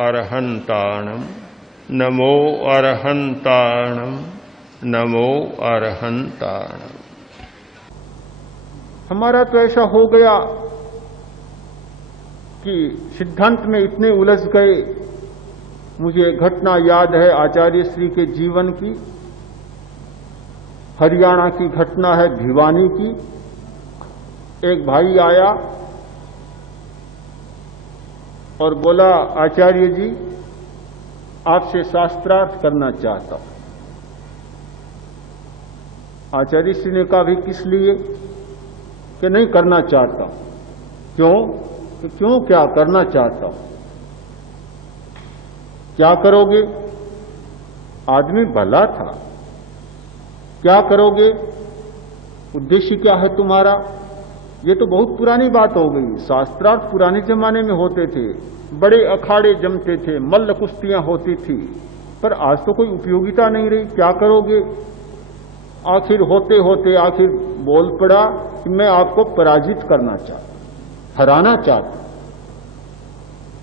अरहंताणम नमो अरहंताणम नमो अरहंताणम। हमारा तो ऐसा हो गया कि सिद्धांत में इतने उलझ गए। मुझे घटना याद है आचार्य श्री के जीवन की, हरियाणा की घटना है, भिवानी की। एक भाई आया और बोला, आचार्य जी आपसे शास्त्रार्थ करना चाहता हूं। आचार्य श्री ने कहा, भी किस लिए? कि नहीं करना चाहता। क्यों? कि क्यों क्या करना चाहता हूं? क्या करोगे? आदमी भला था, क्या करोगे? उद्देश्य क्या है तुम्हारा? ये तो बहुत पुरानी बात हो गई। शास्त्रार्थ पुराने जमाने में होते थे, बड़े अखाड़े जमते थे, मल्ल कुश्तियां होती थी, पर आज तो कोई उपयोगिता नहीं रही। क्या करोगे? आखिर होते होते आखिर बोल पड़ा कि मैं आपको पराजित करना चाहता, हराना चाहता।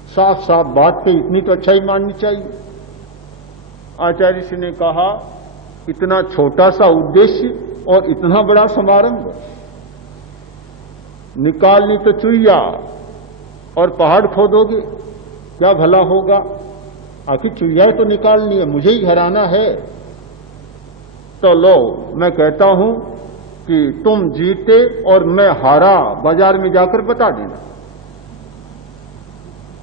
साफ साफ बात पे इतनी तो अच्छाई माननी चाहिए। आचार्य श्री ने कहा, इतना छोटा सा उद्देश्य और इतना बड़ा समारंभ, निकालनी तो चुईया और पहाड़ खोदोगे, क्या भला होगा? आखिर चुईया तो निकालनी है, मुझे ही हराना है। तो लो, मैं कहता हूं कि तुम जीते और मैं हारा, बाजार में जाकर बता देना,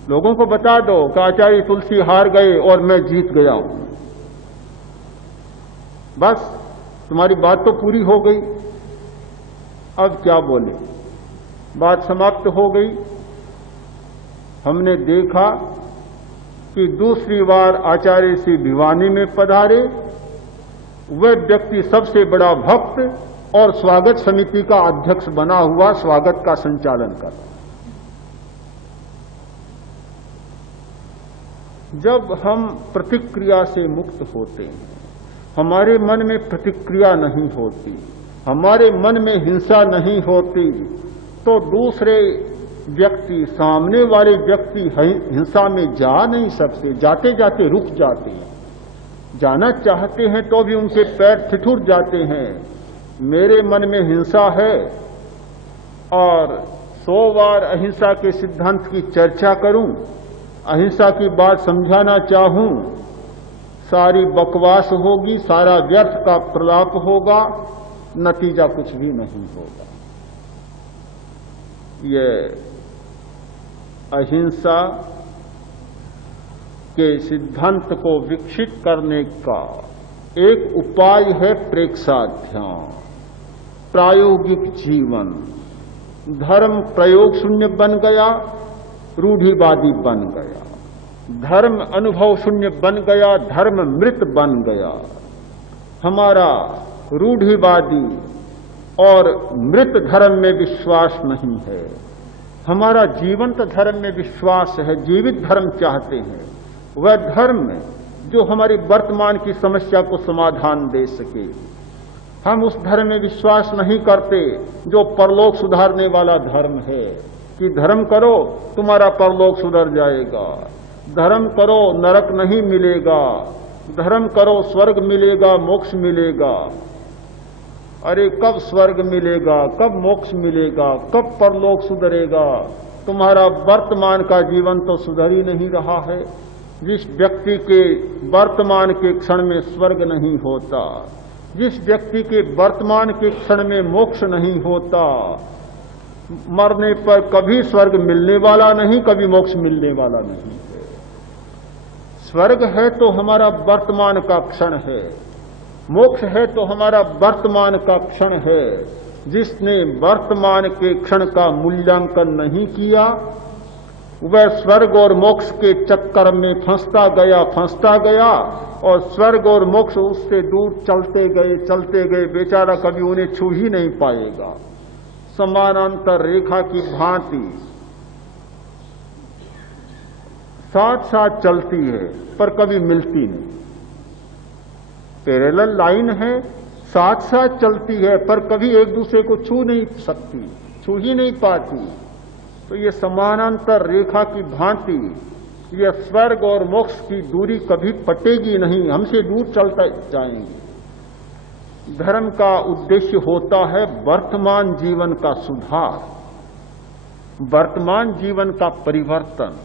लोगों को बता दो कि आचार्य तुलसी हार गए और मैं जीत गया हूं। बस तुम्हारी बात तो पूरी हो गई। अब क्या बोले, बात समाप्त हो गई। हमने देखा कि दूसरी बार आचार्य श्री भिवानी में पधारे। वह व्यक्ति सबसे बड़ा भक्त और स्वागत समिति का अध्यक्ष बना हुआ स्वागत का संचालन कर। जब हम प्रतिक्रिया से मुक्त होते हैं, हमारे मन में प्रतिक्रिया नहीं होती, हमारे मन में हिंसा नहीं होती, तो दूसरे व्यक्ति, सामने वाले व्यक्ति हिंसा में जा नहीं सकते, जाते जाते रुक जाते हैं। जाना चाहते हैं तो भी उनके पैर ठिठुर जाते हैं। मेरे मन में हिंसा है और 100 बार अहिंसा के सिद्धांत की चर्चा करूं, अहिंसा की बात समझाना चाहूं, सारी बकवास होगी, सारा व्यर्थ का प्रलाप होगा, नतीजा कुछ भी नहीं होगा। ये अहिंसा के सिद्धांत को विकसित करने का एक उपाय है प्रेक्षाध्यान, प्रायोगिक जीवन। धर्म प्रयोग शून्य बन गया, रूढ़िवादी बन गया। धर्म अनुभव शून्य बन गया, धर्म मृत बन गया। हमारा रूढ़िवादी और मृत धर्म में विश्वास नहीं है, हमारा जीवंत धर्म में विश्वास है, जीवित धर्म चाहते हैं। वह धर्म जो हमारी वर्तमान की समस्या को समाधान दे सके। हम उस धर्म में विश्वास नहीं करते जो परलोक सुधारने वाला धर्म है, कि धर्म करो तुम्हारा परलोक सुधर जाएगा, धर्म करो नरक नहीं मिलेगा, धर्म करो स्वर्ग मिलेगा, मोक्ष मिलेगा। अरे कब स्वर्ग मिलेगा, कब मोक्ष मिलेगा, कब परलोक सुधरेगा? तुम्हारा वर्तमान का जीवन तो सुधर ही नहीं रहा है। जिस व्यक्ति के वर्तमान के क्षण में स्वर्ग नहीं होता, जिस व्यक्ति के वर्तमान के क्षण में मोक्ष नहीं होता, मरने पर कभी स्वर्ग मिलने वाला नहीं, कभी मोक्ष मिलने वाला नहीं है। स्वर्ग है तो हमारा वर्तमान का क्षण है, मोक्ष है तो हमारा वर्तमान का क्षण है। जिसने वर्तमान के क्षण का मूल्यांकन नहीं किया, वह स्वर्ग और मोक्ष के चक्कर में फंसता गया और स्वर्ग और मोक्ष उससे दूर चलते गए, बेचारा कभी उन्हें छू ही नहीं पाएगा। समानांतर रेखा की भांति साथ साथ चलती है पर कभी मिलती नहीं। पैरेलल लाइन है, साथ साथ चलती है पर कभी एक दूसरे को छू नहीं सकती, छू ही नहीं पाती। तो ये समानांतर रेखा की भांति यह स्वर्ग और मोक्ष की दूरी कभी पटेगी नहीं, हमसे दूर चलता जाएंगे। धर्म का उद्देश्य होता है वर्तमान जीवन का सुधार, वर्तमान जीवन का परिवर्तन।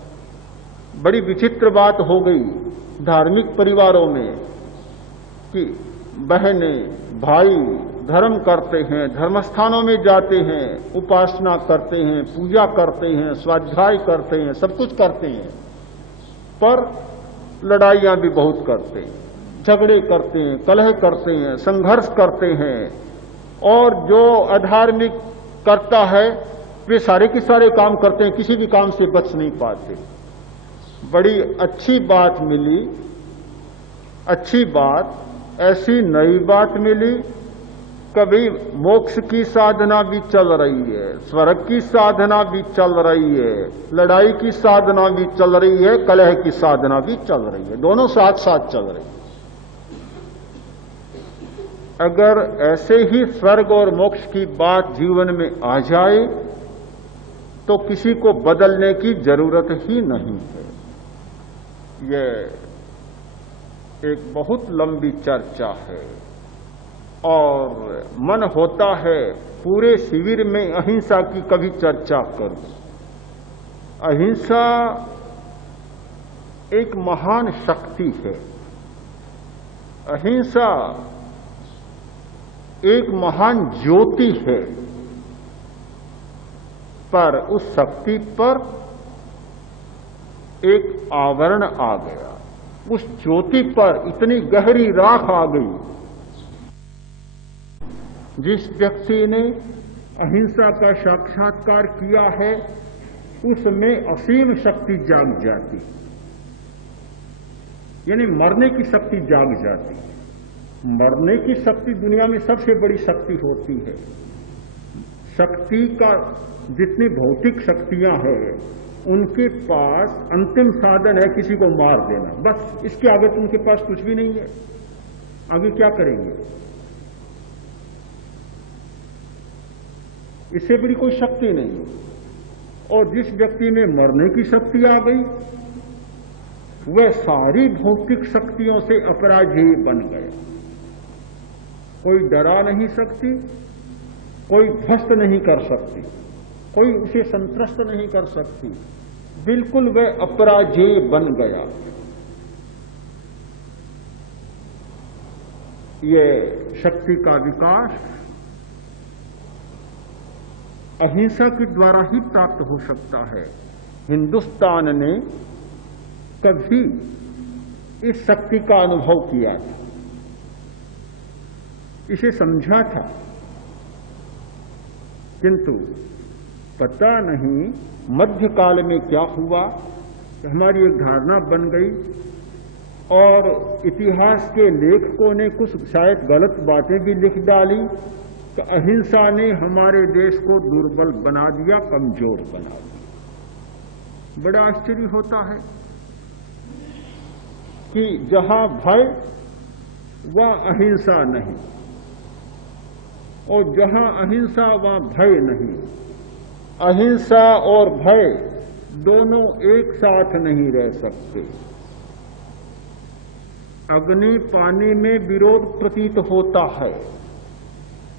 बड़ी विचित्र बात हो गई धार्मिक परिवारों में कि बहनें भाई धर्म करते हैं, धर्मस्थानों में जाते हैं, उपासना करते हैं, पूजा करते हैं, स्वाध्याय करते हैं, सब कुछ करते हैं, पर लड़ाइयां भी बहुत करते हैं, झगड़े करते हैं, कलह करते हैं, संघर्ष करते हैं। और जो अधार्मिक करता है वे सारे के सारे काम करते हैं, किसी भी काम से बच नहीं पाते। बड़ी अच्छी बात मिली, अच्छी बात, ऐसी नई बात मिली, कभी मोक्ष की साधना भी चल रही है, स्वर्ग की साधना भी चल रही है, लड़ाई की साधना भी चल रही है, कलह की साधना भी चल रही है, दोनों साथ साथ चल रही है। अगर ऐसे ही स्वर्ग और मोक्ष की बात जीवन में आ जाए तो किसी को बदलने की जरूरत ही नहीं है। यह एक बहुत लंबी चर्चा है और मन होता है पूरे शिविर में अहिंसा की कभी चर्चा करूं। अहिंसा एक महान शक्ति है, अहिंसा एक महान ज्योति है, पर उस शक्ति पर एक आवरण आ गया, उस ज्योति पर इतनी गहरी राख आ गई। जिस व्यक्ति ने अहिंसा का साक्षात्कार किया है उसमें असीम शक्ति जाग जाती, यानी मरने की शक्ति जाग जाती। मरने की शक्ति दुनिया में सबसे बड़ी शक्ति होती है। शक्ति का जितनी भौतिक शक्तियां हैं उनके पास अंतिम साधन है किसी को मार देना, बस। इसके आगे तो उनके पास कुछ भी नहीं है, आगे क्या करेंगे? इससे बड़ी कोई शक्ति नहीं। और जिस व्यक्ति में मरने की शक्ति आ गई वह सारी भौतिक शक्तियों से अपराजेय बन गए। कोई डरा नहीं सकती, कोई ध्वस्त नहीं कर सकती, कोई उसे संत्रस्त नहीं कर सकती, बिल्कुल वह अपराजेय बन गया। यह शक्ति का विकास अहिंसा के द्वारा ही प्राप्त हो सकता है। हिंदुस्तान ने कभी इस शक्ति का अनुभव किया था, इसे समझा था, किंतु पता नहीं मध्यकाल में क्या हुआ, हमारी एक धारणा बन गई और इतिहास के लेखकों ने कुछ शायद गलत बातें भी लिख डाली तो अहिंसा ने हमारे देश को दुर्बल बना दिया, कमजोर बना दिया। बड़ा आश्चर्य होता है कि जहां भय वहां अहिंसा नहीं, और जहां अहिंसा वहां भय नहीं। अहिंसा और भय दोनों एक साथ नहीं रह सकते। अग्नि पानी में विरोध प्रतीत होता है,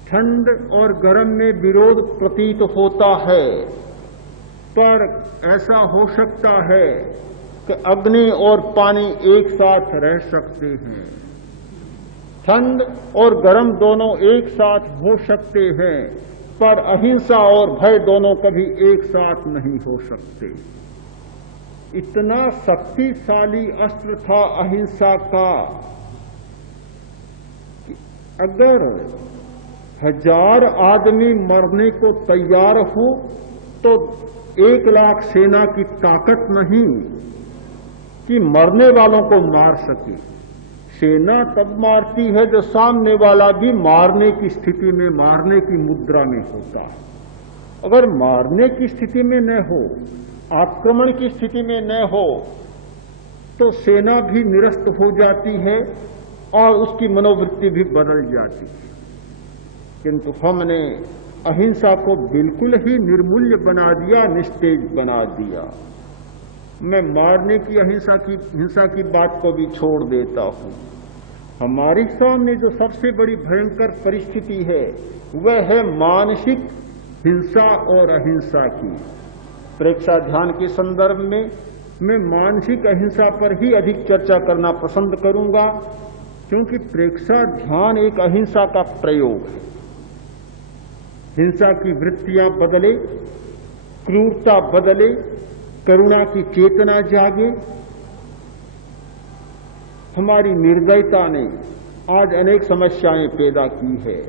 ठंड और गर्म में विरोध प्रतीत होता है, पर ऐसा हो सकता है कि अग्नि और पानी एक साथ रह सकते हैं, ठंड और गर्म दोनों एक साथ हो सकते हैं, पर अहिंसा और भय दोनों कभी एक साथ नहीं हो सकते। इतना शक्तिशाली अस्त्र था अहिंसा का कि अगर 1000 आदमी मरने को तैयार हो तो 1 लाख सेना की ताकत नहीं कि मरने वालों को मार सके। सेना तब मारती है जो सामने वाला भी मारने की स्थिति में, मारने की मुद्रा में होता है। अगर मारने की स्थिति में न हो, आक्रमण की स्थिति में न हो, तो सेना भी निरस्त हो जाती है और उसकी मनोवृत्ति भी बदल जाती है। किंतु हमने अहिंसा को बिल्कुल ही निर्मूल्य बना दिया, निस्तेज बना दिया। मैं मारने की हिंसा की बात को भी छोड़ देता हूं। हमारे सामने जो सबसे बड़ी भयंकर परिस्थिति है वह है मानसिक हिंसा और अहिंसा की। प्रेक्षा ध्यान के संदर्भ में मैं मानसिक अहिंसा पर ही अधिक चर्चा करना पसंद करूंगा, क्योंकि प्रेक्षा ध्यान एक अहिंसा का प्रयोग है। हिंसा की वृत्तियां बदले, क्रूरता बदले, करुणा की चेतना जागे। हमारी निर्दयता ने आज अनेक समस्याएं पैदा की है।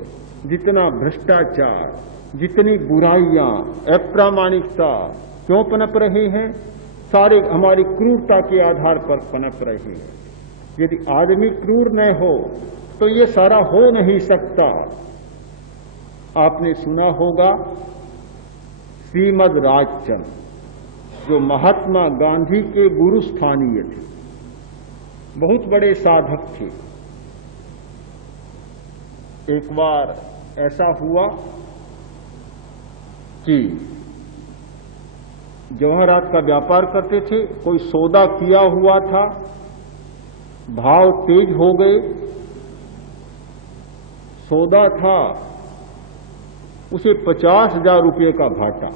जितना भ्रष्टाचार, जितनी बुराइयां, अप्रामाणिकता क्यों पनप रहे हैं? सारे हमारी क्रूरता के आधार पर पनप रहे हैं। यदि आदमी क्रूर न हो तो ये सारा हो नहीं सकता। आपने सुना होगा श्रीमद राजचंद्र, जो महात्मा गांधी के गुरु स्थानीय थे, बहुत बड़े साधक थे। एक बार ऐसा हुआ कि जवाहरात का व्यापार करते थे, कोई सौदा किया हुआ था, भाव तेज हो गए। सौदा था उसे 50,000 रुपये का घाटा।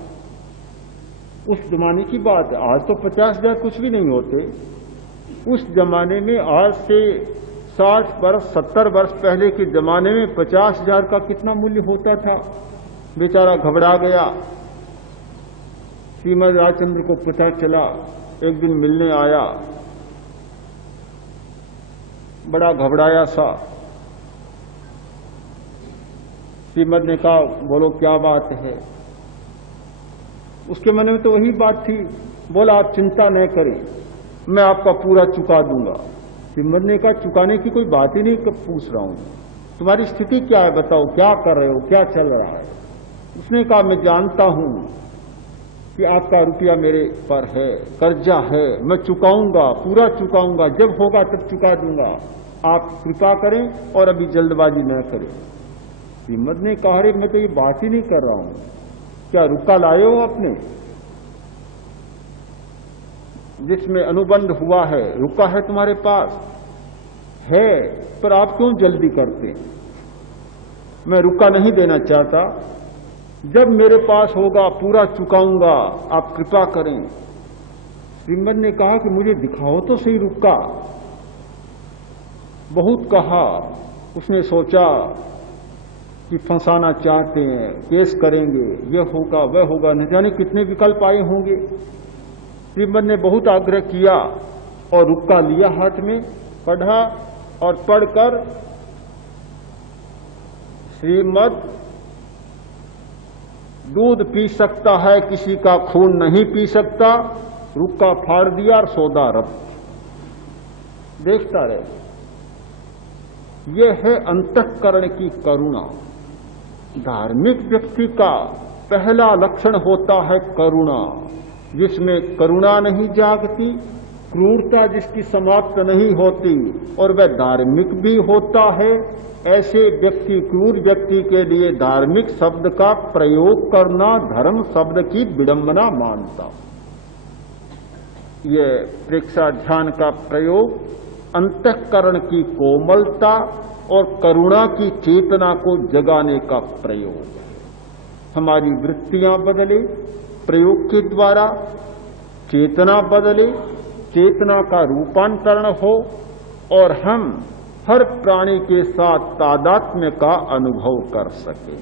उस जमाने की बात है, आज तो 50,000 कुछ भी नहीं होते। उस जमाने में, आज से 60 वर्ष 70 वर्ष पहले के जमाने में 50,000 का कितना मूल्य होता था। बेचारा घबरा गया। श्रीमद राजचंद्र को पता चला, एक दिन मिलने आया, बड़ा घबराया सा। श्रीमद ने कहा, बोलो क्या बात है? उसके मन में तो वही बात थी। बोला, आप चिंता न करें, मैं आपका पूरा चुका दूंगा। श्रीमद ने कहा, चुकाने की कोई बात ही नहीं, कब पूछ रहा हूं, तुम्हारी स्थिति क्या है, बताओ क्या कर रहे हो, क्या चल रहा है? उसने कहा, मैं जानता हूं कि आपका रुपया मेरे पर है, कर्जा है, मैं चुकाऊंगा, पूरा चुकाऊंगा, जब होगा तब चुका दूंगा, आप कृपा करें और अभी जल्दबाजी न करें। श्रीमद ने कहा, अरे मैं तो ये बात ही नहीं कर रहा हूं, क्या रुका लाए हो आपने जिसमें अनुबंध हुआ है, रुका है तुम्हारे पास है, पर आप क्यों जल्दी करते? मैं रुका नहीं देना चाहता, जब मेरे पास होगा पूरा चुकाऊंगा, आप कृपा करें। श्रीमद ने कहा कि मुझे दिखाओ तो सही रुका। बहुत कहा, उसने सोचा कि फंसाना चाहते हैं, केस करेंगे, यह होगा वह होगा, न जाने कितने विकल्प आए होंगे। श्रीमद ने बहुत आग्रह किया और रुक्का लिया हाथ में, पढ़ा और पढ़कर श्रीमद दूध पी सकता है, किसी का खून नहीं पी सकता, रुक्का फाड़ दिया और सौदा रद्द। देखता रहे। यह है अंतःकरण की करुणा। धार्मिक व्यक्ति का पहला लक्षण होता है करुणा, जिसमें करुणा नहीं जागती, क्रूरता जिसकी समाप्त नहीं होती, और वह धार्मिक भी होता है। ऐसे व्यक्ति, क्रूर व्यक्ति के लिए धार्मिक शब्द का प्रयोग करना धर्म शब्द की विडंबना मानता। यह प्रेक्षा ध्यान का प्रयोग अंतःकरण की कोमलता और करुणा की चेतना को जगाने का प्रयोग है। हमारी वृत्तियां बदले प्रयोग के द्वारा, चेतना बदले, चेतना का रूपांतरण हो और हम हर प्राणी के साथ तादात्म्य का अनुभव कर सकें।